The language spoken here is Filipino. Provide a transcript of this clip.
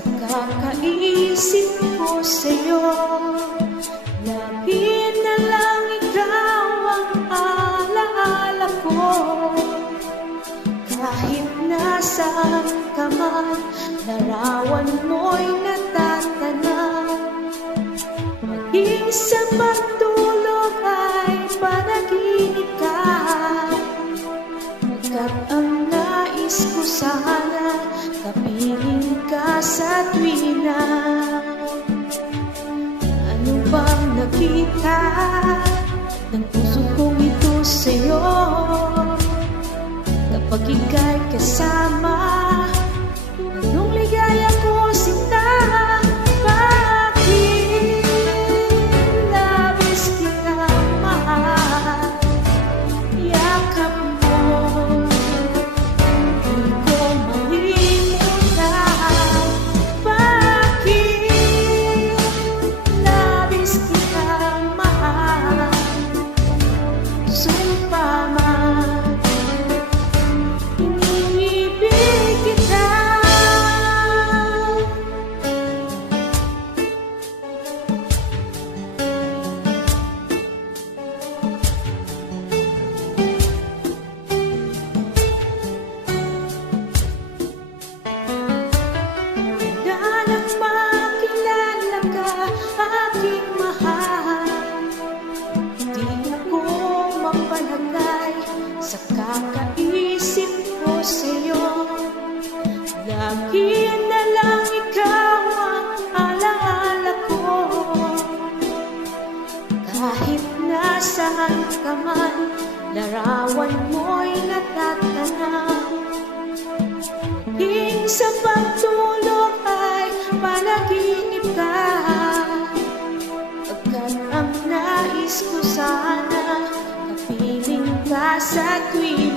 Sa kakaisip ko sa'yo, lagi na lang ikaw ang alaala ko. Kahit nasaan ka man, larawan mo'y natatanaw. Maging sa pagtulog ay panaginip ka, pagkat ang nais ko sana kapiling ka sa tuwina. Ano bang nakita ng puso kong ito sa'yo? Kapag ika'y kasama, anong ligaya ko sinta? Bakit labis kitang mahal? Yakap mo, di ko malimutan. Bakit labis kitang mahal? Sumpa man, iniibig kita. Dalang makilala ka, aking mahal. Di ako mapalagay sa kakaisip ko sa'yo. Lagi na lang ikaw ang alaala ko. Kahit nasaan ka man, larawan mo'y natatanaw. Maging sa pagtulog ay panaginip ka, pagkat ang nais ko sana kapiling ka sa tuwing